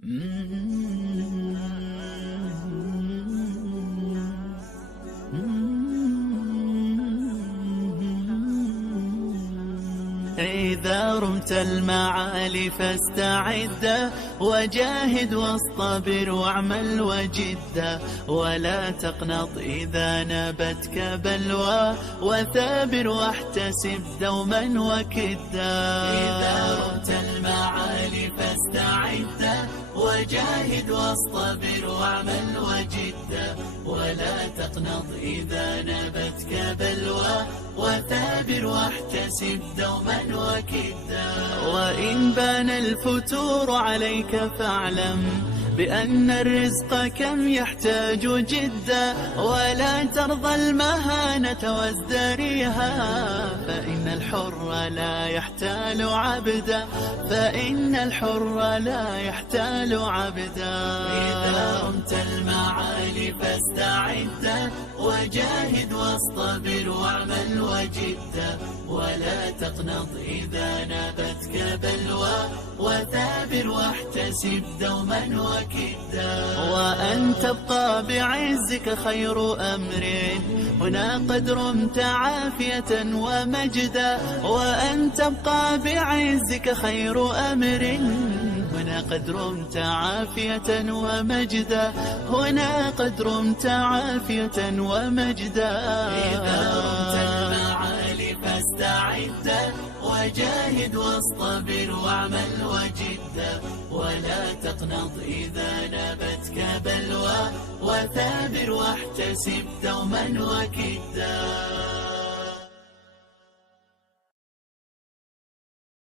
إذا رمت المعالي فاستعد وجاهد واصطبر واعمل وجد ولا تقنط إذا نابتك بلوى وثابر واحتسب دوما وكدا. إذا رمت المعالي فاستعد وجاهد واصطبر واعمل وجد ولا تقنط إذا نابتك بلوى وثابر واحتسب دوما وكدا. وإن بان الفتور عليك فاعلم بأن الرزق كم يحتاج جدا ولا ترضى المهانة وازدريها فإن الحر لا يحتال عبدا فإن الحر لا يحتال عبدا. إذا رمت المعالي فاستعد وجاهد واصطبر واعمل وجد ولا تقنط إذا نابتك بلوى وثابر واحتسب دوما وكدا. وأن تبقى بعزك خير أمر هنا قد رمت عافية ومجدا وأن تبقى بعزك خير أمر هنا قد رمت عافية ومجدا هنا قد رمت عافية ومجدا. إذا رمت المعالي فاستعد وجاهد واصطبر واعمل وجد ولا تقنط إذا نابتك بلوى وثابر واحتسب دوما وكدا.